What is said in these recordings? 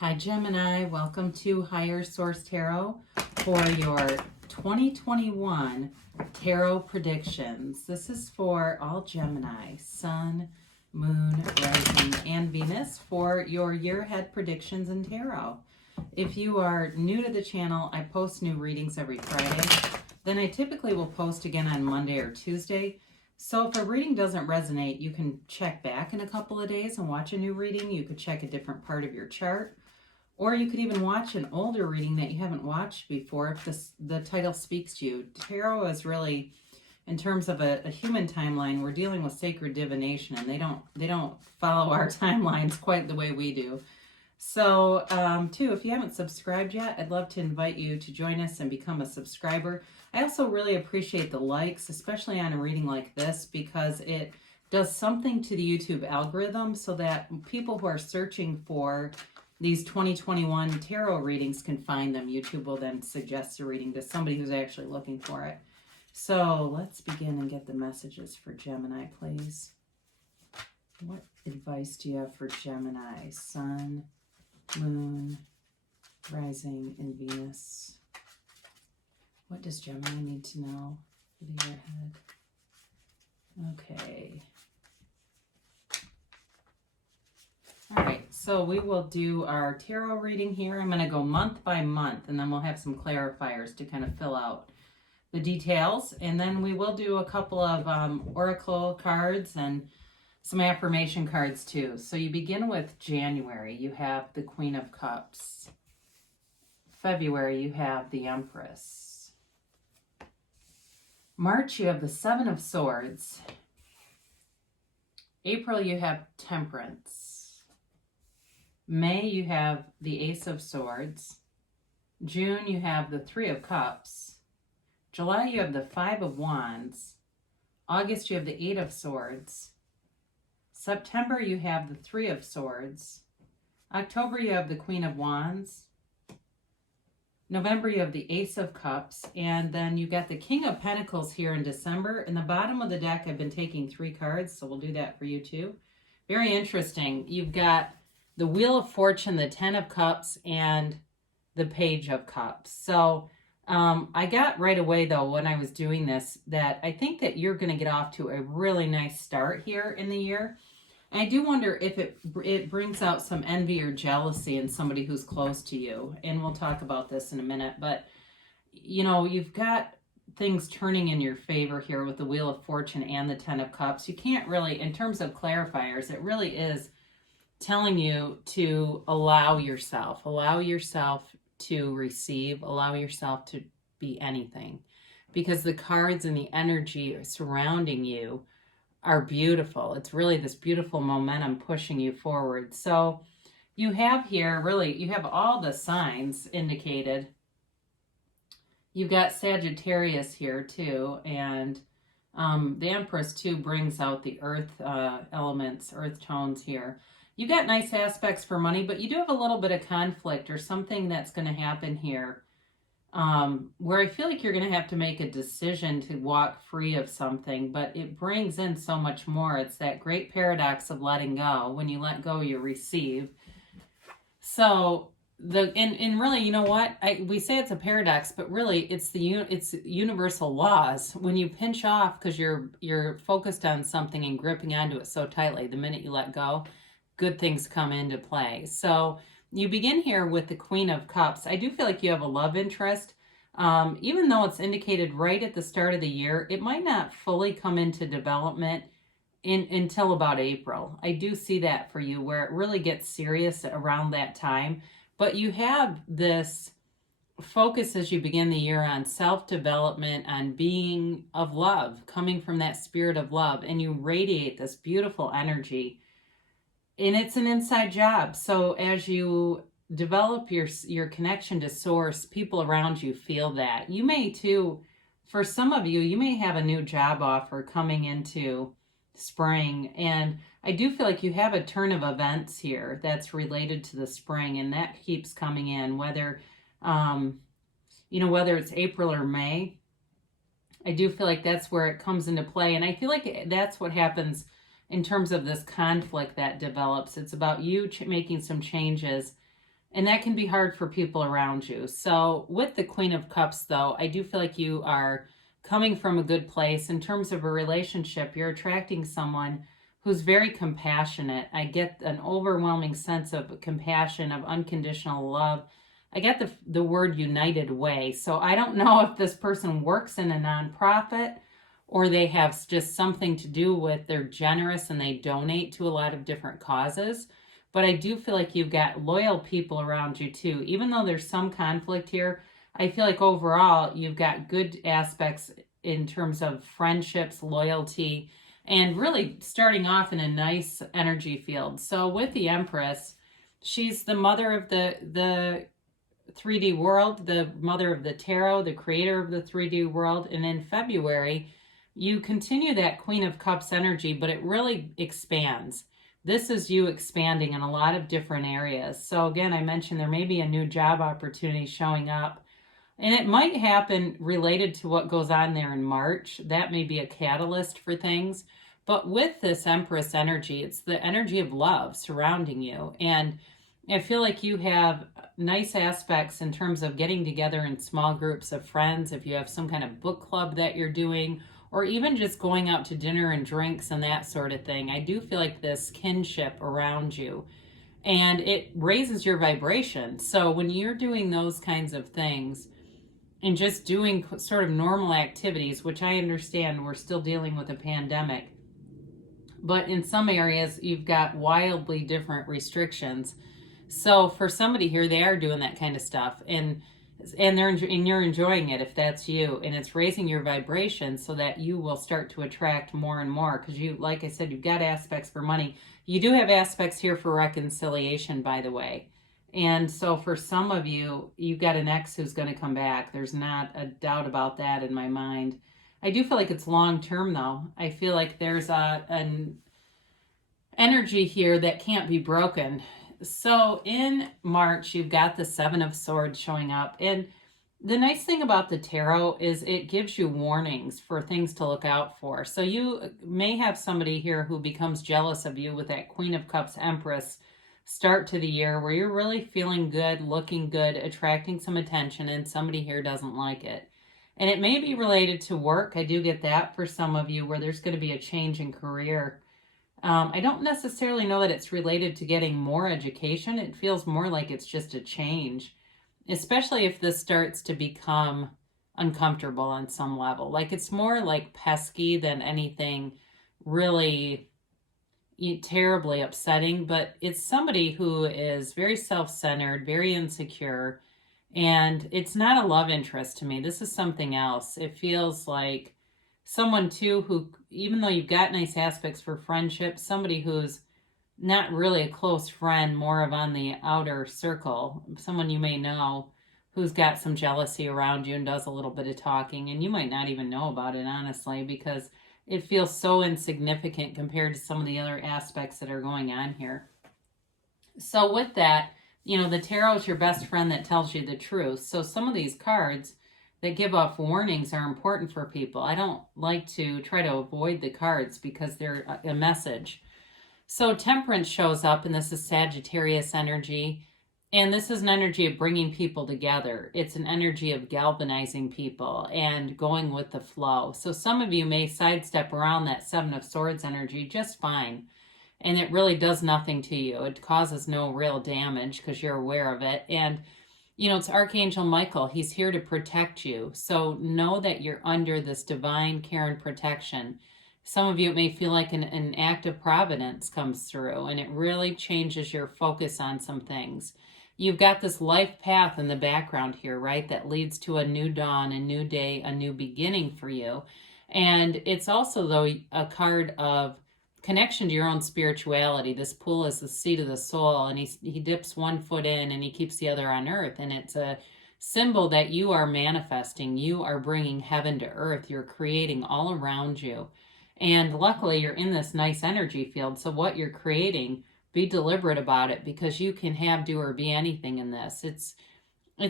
Hi Gemini, welcome to Higher Source Tarot for your 2021 tarot predictions. This is for all Gemini, Sun, Moon, Rising, and Venus for your year ahead predictions in tarot. If you are new to the channel, I post new readings every Friday. Then I typically will post again on Monday or Tuesday. So if a reading doesn't resonate, you can check back in a couple of days and watch a new reading. You could check a different part of your chart. Or you could even watch an older reading that you haven't watched before if the title speaks to you. Tarot is really, in terms of a human timeline, we're dealing with sacred divination, and they don't follow our timelines quite the way we do. So, too, if you haven't subscribed yet, I'd love to invite you to join us and become a subscriber. I also really appreciate the likes, especially on a reading like this, because it does something to the YouTube algorithm so that people who are searching for these 2021 tarot readings can find them. YouTube will then suggest a reading to somebody who's actually looking for it. So let's begin and get the messages for Gemini, please. What advice do you have for Gemini? Sun, Moon, Rising, and Venus. What does Gemini need to know for the year ahead? Okay. All right, so we will do our tarot reading here. I'm going to go month by month, and then we'll have some clarifiers to kind of fill out the details. And then we will do a couple of oracle cards and some affirmation cards too. So you begin with January. You have the Queen of Cups. February, you have the Empress. March, you have the Seven of Swords. April, you have Temperance. May, you have the Ace of Swords. June, you have the Three of Cups. July, you have the Five of Wands. August, you have the Eight of Swords. September, you have the Three of Swords. October, you have the Queen of Wands. November, you have the Ace of Cups. And then you got the King of Pentacles here in December. In the bottom of the deck, I've been taking 3 cards, so we'll do that for you too. Very interesting. You've got the Wheel of Fortune, the 10 of Cups, and the Page of Cups. So I got right away, though, when I was doing this, that I think that you're going to get off to a really nice start here in the year. And I do wonder if it brings out some envy or jealousy in somebody who's close to you. And we'll talk about this in a minute. But, you know, you've got things turning in your favor here with the Wheel of Fortune and the 10 of Cups. You can't really, in terms of clarifiers, it really is telling you to allow yourself to receive, allow yourself to be anything, because the cards and the energy surrounding you are beautiful. It's really this beautiful momentum pushing you forward. So you have here, really, you have all the signs indicated. You've got Sagittarius here too, and the Empress too brings out the earth elements, earth tones here. You got nice aspects for money, but you do have a little bit of conflict or something that's going to happen here where I feel like you're going to have to make a decision to walk free of something, but it brings in so much more. It's that great paradox of letting go. When you let go, you receive. So and really, you know what? We say it's a paradox, but really it's universal laws. When you pinch off because you're focused on something and gripping onto it so tightly, the minute you let go, good things come into play. So you begin here with the Queen of Cups. I do feel like you have a love interest. Even though it's indicated right at the start of the year, it might not fully come into development until about April. I do see that for you, where it really gets serious around that time. But you have this focus as you begin the year on self-development, on being of love, coming from that spirit of love, and you radiate this beautiful energy. And it's an inside job. So as you develop your connection to source, people around you feel that. You may too, for some of you, you may have a new job offer coming into spring. And I do feel like you have a turn of events here that's related to the spring, and that keeps coming in, whether it's April or May. I do feel like that's where it comes into play. And I feel like that's what happens in terms of this conflict that develops. It's about you making some changes And that can be hard for people around you. So with the Queen of Cups, though, I do feel like you are coming from a good place. In terms of a relationship, you're attracting someone who's very compassionate. I get an overwhelming sense of compassion, of unconditional love. I get the word united way. So I don't know if this person works in a nonprofit or they have just something to do with, they're generous and they donate to a lot of different causes. But I do feel like you've got loyal people around you too. Even though there's some conflict here, I feel like overall you've got good aspects in terms of friendships, loyalty, and really starting off in a nice energy field. So with the Empress, she's the mother of the 3D world, the mother of the tarot, the creator of the 3D world. And in February, you continue that Queen of Cups energy, but it really expands. This is you expanding in a lot of different areas. So again, I mentioned there may be a new job opportunity showing up. And it might happen related to what goes on there in March. That may be a catalyst for things. But with this Empress energy, it's the energy of love surrounding you. And I feel like you have nice aspects in terms of getting together in small groups of friends. If you have some kind of book club that you're doing, or even just going out to dinner and drinks and that sort of thing, I do feel like this kinship around you. And it raises your vibration. So when you're doing those kinds of things, and just doing sort of normal activities, which I understand we're still dealing with a pandemic, but in some areas you've got wildly different restrictions. So for somebody here, they are doing that kind of stuff, and you're enjoying it if that's you, and it's raising your vibration so that you will start to attract more and more. Because you, like I said, you've got aspects for money. You do have aspects here for reconciliation, by the way. And so for some of you, you've got an ex who's going to come back. There's not a doubt about that in my mind. I do feel like it's long term, though. I feel like there's an energy here that can't be broken. So in March, you've got the Seven of Swords showing up. And the nice thing about the tarot is it gives you warnings for things to look out for. So you may have somebody here who becomes jealous of you with that Queen of Cups Empress start to the year where you're really feeling good, looking good, attracting some attention, and somebody here doesn't like it. And it may be related to work. I do get that for some of you, where there's going to be a change in career. I don't necessarily know that it's related to getting more education. It feels more like it's just a change, especially if this starts to become uncomfortable on some level. Like it's more like pesky than anything really terribly upsetting, but it's somebody who is very self-centered, very insecure, and it's not a love interest to me. This is something else. It feels like someone too who, even though you've got nice aspects for friendship, somebody who's not really a close friend, more of on the outer circle, someone you may know who's got some jealousy around you and does a little bit of talking, and you might not even know about it, honestly, because it feels so insignificant compared to some of the other aspects that are going on here. So with that, the tarot is your best friend that tells you the truth. So some of these cards that give off warnings are important for people. I don't like to try to avoid the cards because they're a message. So Temperance shows up, and this is Sagittarius energy. And this is an energy of bringing people together. It's an energy of galvanizing people and going with the flow. So some of you may sidestep around that Seven of Swords energy just fine. And it really does nothing to you. It causes no real damage because you're aware of it. And, it's Archangel Michael. He's here to protect you. So know that you're under this divine care and protection. Some of you, it may feel like an act of providence comes through, and it really changes your focus on some things. You've got this life path in the background here, right? That leads to a new dawn, a new day, a new beginning for you. And it's also, though, a card of connection to your own spirituality. This pool is the seat of the soul, and he dips one foot in and he keeps the other on earth. And it's a symbol that you are manifesting. You are bringing heaven to earth. You're creating all around you. And luckily, you're in this nice energy field. So what you're creating, be deliberate about it, because you can have, do, or be anything in this. It's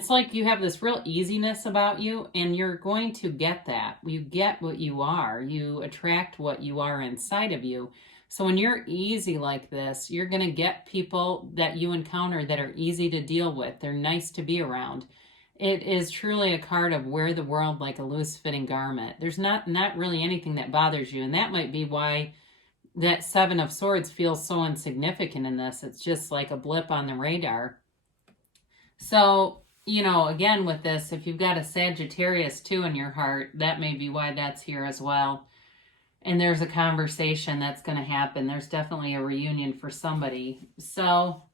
like you have this real easiness about you, and you're going to get that. You get what you are. You attract what you are inside of you. So when you're easy like this, you're going to get people that you encounter that are easy to deal with. They're nice to be around. It is truly a card of wear the world like a loose-fitting garment. There's not really anything that bothers you, and that might be why that Seven of Swords feels so insignificant in this. It's just like a blip on the radar. So, you know, again with this, if you've got a Sagittarius too in your heart, that may be why that's here as well. And there's a conversation that's going to happen. There's definitely a reunion for somebody. So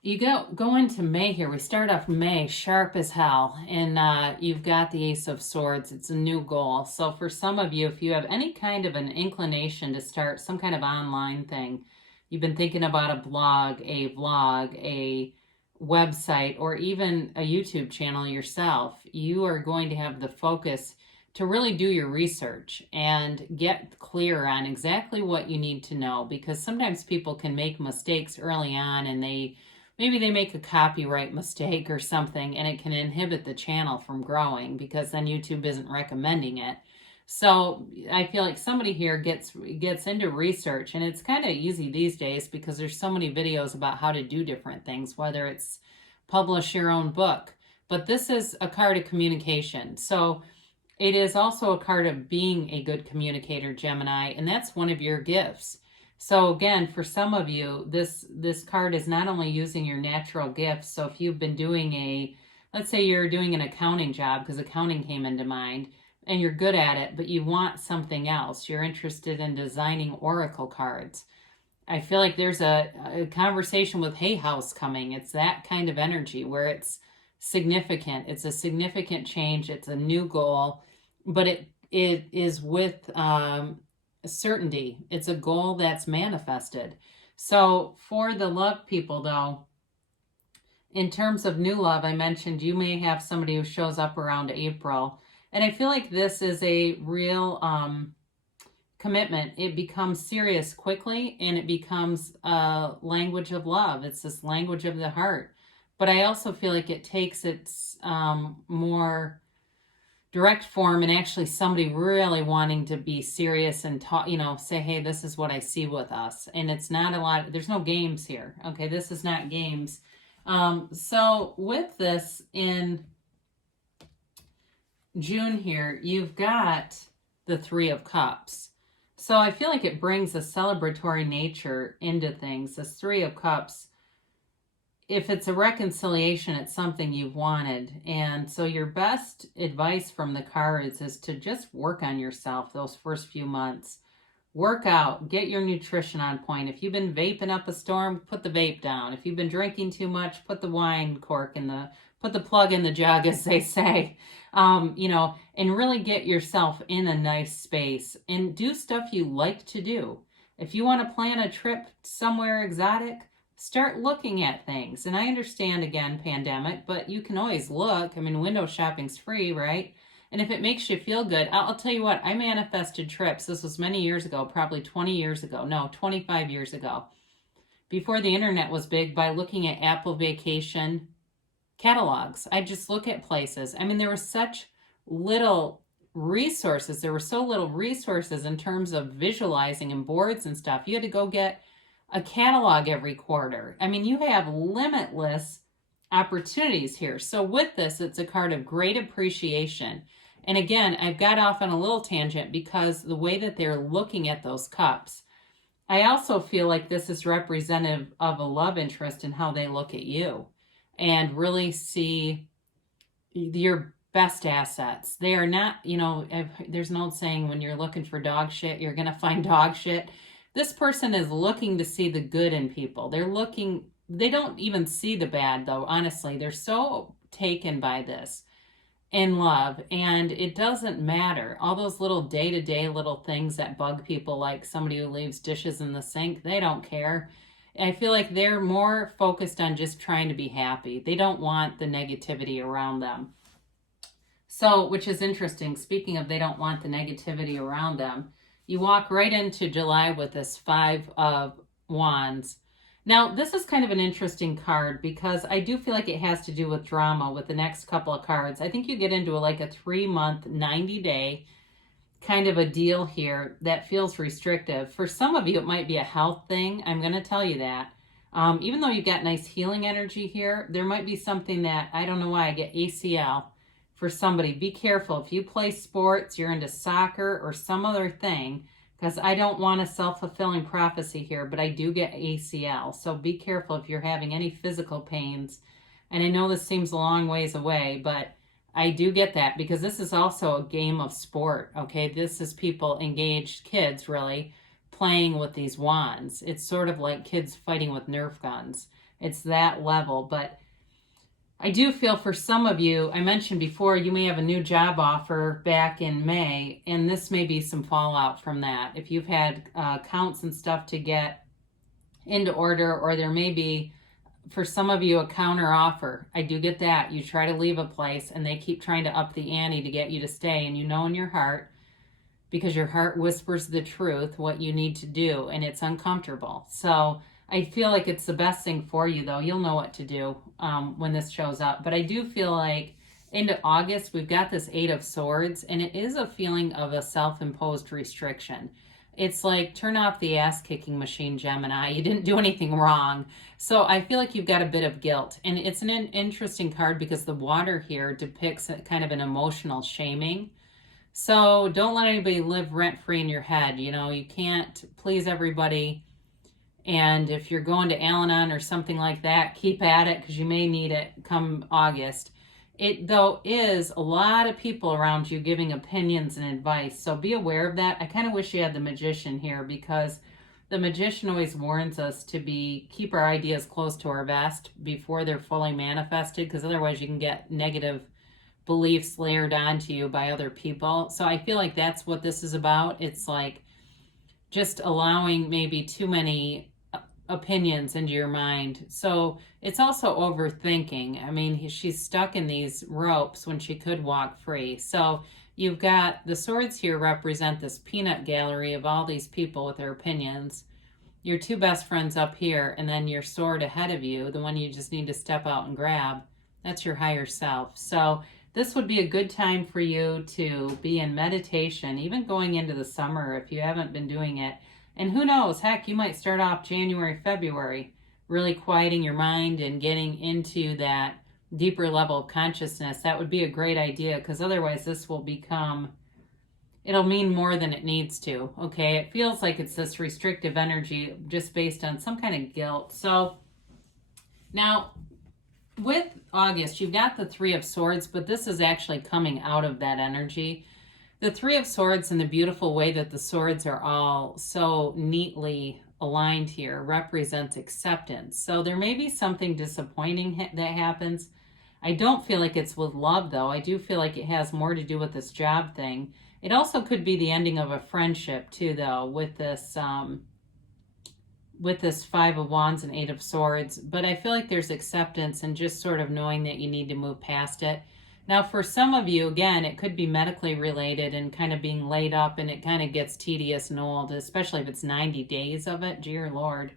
you go into May here. We start off May sharp as hell. And you've got the Ace of Swords. It's a new goal. So for some of you, if you have any kind of an inclination to start some kind of online thing, you've been thinking about a blog, a vlog, a website, or even a YouTube channel yourself, you are going to have the focus to really do your research and get clear on exactly what you need to know, because sometimes people can make mistakes early on, and maybe they make a copyright mistake or something, and it can inhibit the channel from growing because then YouTube isn't recommending it. So I feel like somebody here gets into research, and it's kind of easy these days because there's so many videos about how to do different things, whether it's publish your own book. But this is a card of communication. So it is also a card of being a good communicator, Gemini, and that's one of your gifts. So again, for some of you, this card is not only using your natural gifts. So if you've been doing let's say you're doing an accounting job, because accounting came into mind, and you're good at it, but you want something else. You're interested in designing oracle cards. I feel like there's a conversation with Hay House coming. It's that kind of energy where it's significant. It's a significant change. It's a new goal, but it is with certainty. It's a goal that's manifested. So for the love people, though, in terms of new love, I mentioned you may have somebody who shows up around April. And I feel like this is a real commitment. It becomes serious quickly, and it becomes a language of love. It's this language of the heart. But I also feel like it takes its more direct form, and actually somebody really wanting to be serious and talk, say, hey, this is what I see with us. And it's not there's no games here. Okay, this is not games. So with this in June here, you've got the Three of Cups. So I feel like it brings a celebratory nature into things. This Three of Cups, if it's a reconciliation, it's something you've wanted. And so your best advice from the cards is to just work on yourself those first few months. Work out, get your nutrition on point. If you've been vaping up a storm, put the vape down. If you've been drinking too much, put the wine cork put the plug in the jug, as they say. And really get yourself in a nice space and do stuff you like to do. If you want to plan a trip somewhere exotic, start looking at things. And I understand, again, pandemic, but you can always look. I mean, window shopping's free, right? And if it makes you feel good, I'll tell you what, I manifested trips. This was many years ago, probably 20 years ago. No, 25 years ago. Before the internet was big, by looking at Apple Vacation catalogs. I just look at places. I mean, there were such little resources. There were so little resources in terms of visualizing and boards and stuff. You had to go get a catalog every quarter. I mean, you have limitless opportunities here. So with this, it's a card of great appreciation. And again, I've got off on a little tangent because the way that they're looking at those cups, I also feel like this is representative of a love interest in how they look at you and really see your best assets. They are not, there's an old saying, when you're looking for dog shit, you're going to find dog shit. This person is looking to see the good in people. They don't even see the bad, though, honestly. They're so taken by this in love, and it doesn't matter. All those little day-to-day little things that bug people, like somebody who leaves dishes in the sink, they don't care. I feel like they're more focused on just trying to be happy. They don't want the negativity around them. So, which is interesting. Speaking of they don't want the negativity around them, you walk right into July with this Five of Wands. Now, this is kind of an interesting card because I do feel like it has to do with drama with the next couple of cards. I think you get into like a 3-month, 90-day kind of a deal here that feels restrictive. For some of you, it might be a health thing. I'm going to tell you that. Even though you've got nice healing energy here, there might be something that, I don't know why, I get ACL for somebody. Be careful. If you play sports, you're into soccer or some other thing, because I don't want a self-fulfilling prophecy here, but I do get ACL. So be careful if you're having any physical pains. And I know this seems a long ways away, but I do get that because this is also a game of sport, okay? This is people, engaged kids, really, playing with these wands. It's sort of like kids fighting with Nerf guns. It's that level. But I do feel for some of you, I mentioned before, you may have a new job offer back in May, and this may be some fallout from that. If you've had accounts and stuff to get into order, or there may be, for some of you, a counter offer. I do get that. You try to leave a place and they keep trying to up the ante to get you to stay, and you know in your heart, because your heart whispers the truth, what you need to do, and it's uncomfortable. So I feel like it's the best thing for you, though. You'll know what to do when this shows up. But I do feel like into August, we've got this 8 of Swords, and it is a feeling of a self-imposed restriction. It's like, turn off the ass-kicking machine, Gemini. You didn't do anything wrong. So I feel like you've got a bit of guilt. And it's an interesting card because the water here depicts kind of an emotional shaming. So don't let anybody live rent-free in your head. You know, you can't please everybody. And if you're going to Al-Anon or something like that, keep at it because you may need it come August. It, though, is a lot of people around you giving opinions and advice. So be aware of that. I kind of wish you had the Magician here because the Magician always warns us to keep our ideas close to our vest before they're fully manifested, because otherwise you can get negative beliefs layered onto you by other people. So I feel like that's what this is about. It's like just allowing maybe too many opinions into your mind. So it's also overthinking. I mean, she's stuck in these ropes when she could walk free. So you've got the swords here represent this peanut gallery of all these people with their opinions. Your 2 best friends up here, and then your sword ahead of you, the one you just need to step out and grab. That's your higher self. So this would be a good time for you to be in meditation, even going into the summer if you haven't been doing it. And who knows, heck, you might start off January, February, really quieting your mind and getting into that deeper level of consciousness. That would be a great idea, because otherwise this will become, it'll mean more than it needs to, okay? It feels like it's this restrictive energy just based on some kind of guilt. So now with August, you've got the 3 of Swords, but this is actually coming out of that energy. The 3 of Swords, and the beautiful way that the swords are all so neatly aligned here, represents acceptance. So there may be something disappointing that happens. I don't feel like it's with love, though. I do feel like it has more to do with this job thing. It also could be the ending of a friendship, too, though, with this 5 of Wands and 8 of Swords. But I feel like there's acceptance and just sort of knowing that you need to move past it. Now, for some of you, again, it could be medically related and kind of being laid up, and it kind of gets tedious and old, especially if it's 90 days of it, dear Lord,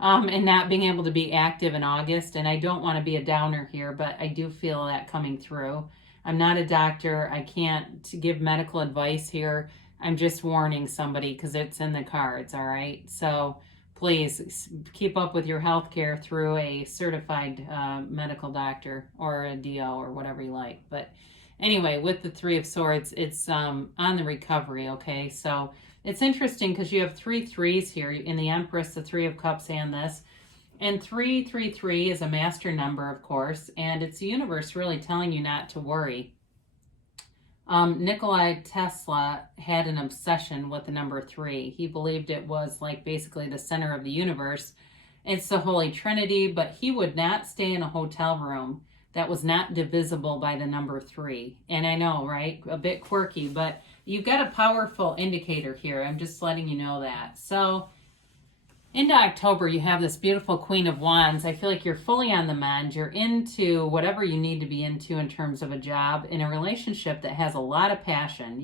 and not being able to be active in August. And I don't want to be a downer here, but I do feel that coming through. I'm not a doctor. I can't give medical advice here. I'm just warning somebody because it's in the cards, all right? So please keep up with your health care through a certified medical doctor or a DO or whatever you like. But anyway, with the 3 of Swords, it's on the recovery, okay? So it's interesting because you have 3 threes here in the Empress, the 3 of Cups, and this. And 333 is a master number, of course, and it's the universe really telling you not to worry. Nikola Tesla had an obsession with the number 3. He believed it was like basically the center of the universe. It's the Holy Trinity, but he would not stay in a hotel room that was not divisible by the number 3. And I know, right? A bit quirky, but you've got a powerful indicator here. I'm just letting you know that. So into October, you have this beautiful Queen of Wands. I feel like you're fully on the mend. You're into whatever you need to be into in terms of a job, in a relationship that has a lot of passion.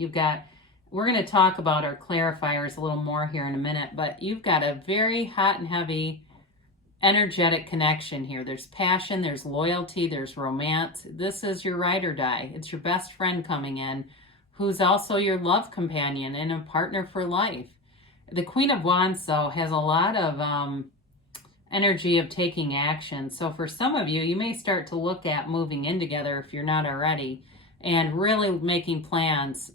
We're going to talk about our clarifiers a little more here in a minute, but you've got a very hot and heavy energetic connection here. There's passion, there's loyalty, there's romance. This is your ride or die. It's your best friend coming in who's also your love companion and a partner for life. The Queen of Wands, though, has a lot of energy of taking action. So for some of you, you may start to look at moving in together if you're not already, and really making plans,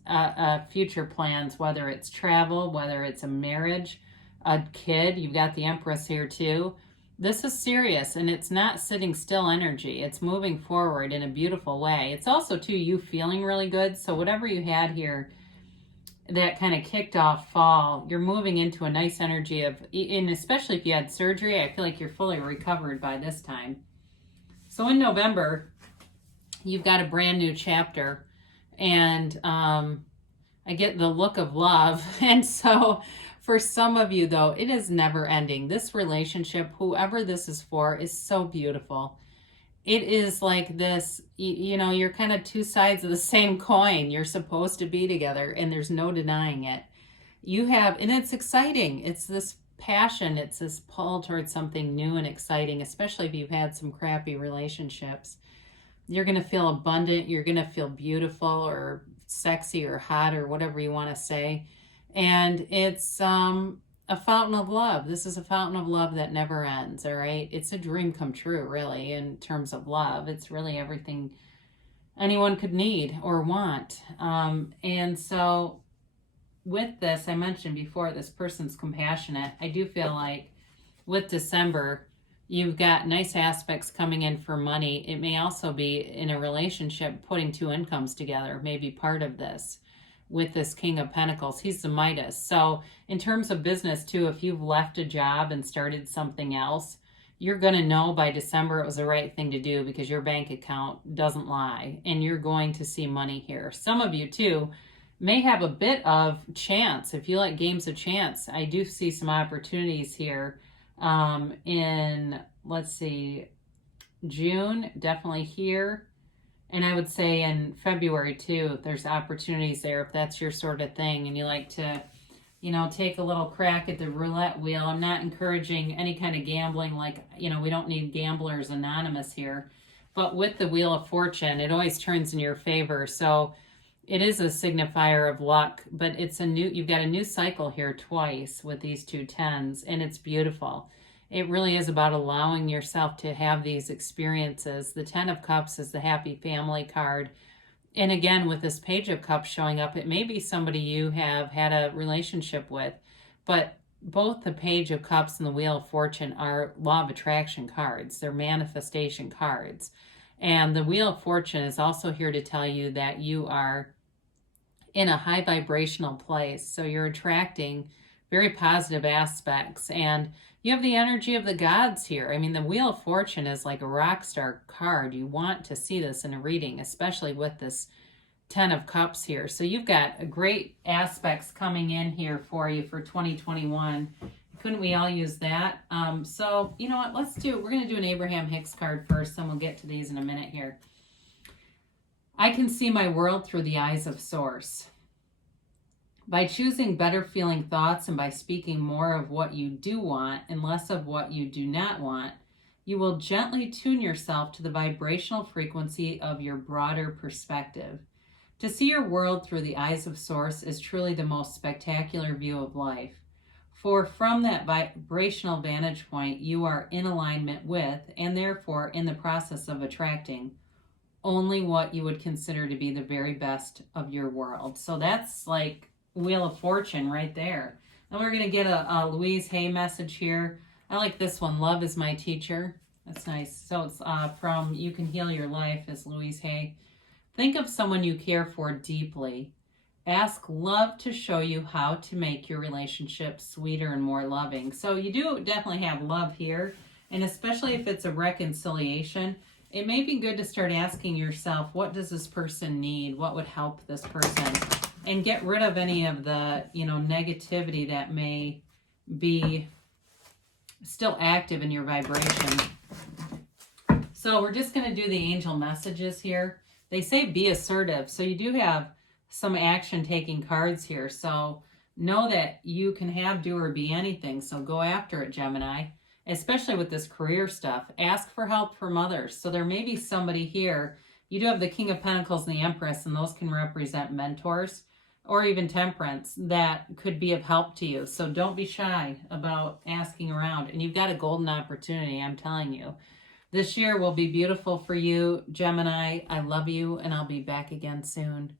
future plans, whether it's travel, whether it's a marriage, a kid. You've got the Empress here too. This is serious, and it's not sitting still energy. It's moving forward in a beautiful way. It's also too you feeling really good. So whatever you had here that kind of kicked off fall, you're moving into a nice energy of, and especially if you had surgery, I feel like you're fully recovered by this time. So in November, you've got a brand new chapter, and I get the look of love. And so for some of you, though, it is never ending. This relationship, whoever this is for, is so beautiful. It is like this, you know, you're kind of two sides of the same coin. You're supposed to be together, and there's no denying it. You have, and it's exciting. It's this passion. It's this pull towards something new and exciting, especially if you've had some crappy relationships. You're going to feel abundant. You're going to feel beautiful or sexy or hot or whatever you want to say. And it's a fountain of love. This is a fountain of love that never ends, all right? It's a dream come true, really, in terms of love. It's really everything anyone could need or want. And so with this, I mentioned before, this person's compassionate. I do feel like with December, you've got nice aspects coming in for money. It may also be in a relationship, putting two incomes together, maybe part of this. With this King of Pentacles, he's the Midas. So in terms of business too, if you've left a job and started something else, you're going to know by December it was the right thing to do, because your bank account doesn't lie, and you're going to see money here. Some of you too may have a bit of chance. If you like games of chance, I do see some opportunities here in, let's see, June, definitely here. And I would say in February too, there's opportunities there if that's your sort of thing and you like to, you know, take a little crack at the roulette wheel. I'm not encouraging any kind of gambling, like, you know, we don't need Gamblers Anonymous here. But with the Wheel of Fortune, it always turns in your favor. So it is a signifier of luck, but it's a new, you've got a new cycle here twice with these two tens, and it's beautiful. It really is about allowing yourself to have these experiences. The Ten of Cups is the happy family card. And again, with this Page of Cups showing up, it may be somebody you have had a relationship with. But both the Page of Cups and the Wheel of Fortune are law of attraction cards. They're manifestation cards. And the Wheel of Fortune is also here to tell you that you are in a high vibrational place. So you're attracting very positive aspects. And you have the energy of the gods here. I mean, the Wheel of Fortune is like a rock star card. You want to see this in a reading, especially with this Ten of Cups here. So you've got great aspects coming in here for you for 2021. Couldn't we all use that? So, you know what? We're going to do an Abraham Hicks card first, and we'll get to these in a minute here. I can see my world through the eyes of Source. By choosing better feeling thoughts and by speaking more of what you do want and less of what you do not want, you will gently tune yourself to the vibrational frequency of your broader perspective. To see your world through the eyes of Source is truly the most spectacular view of life. For from that vibrational vantage point, you are in alignment with, and therefore in the process of attracting, only what you would consider to be the very best of your world. So that's like Wheel of Fortune right there. Then we're going to get a Louise Hay message here. I like this one. Love is my teacher. That's nice. So it's from You Can Heal Your Life, is Louise Hay. Think of someone you care for deeply. Ask love to show you how to make your relationship sweeter and more loving. So you do definitely have love here. And especially if it's a reconciliation, it may be good to start asking yourself, what does this person need? What would help this person? And get rid of any of the, you know, negativity that may be still active in your vibration. So we're just going to do the angel messages here. They say be assertive. So you do have some action taking cards here. So know that you can have, do, or be anything. So go after it, Gemini, especially with this career stuff. Ask for help from others. So there may be somebody here You do have the King of Pentacles and the Empress, and those can represent mentors or even temperance that could be of help to you. So don't be shy about asking around. And you've got a golden opportunity, I'm telling you. This year will be beautiful for you, Gemini. I love you, and I'll be back again soon.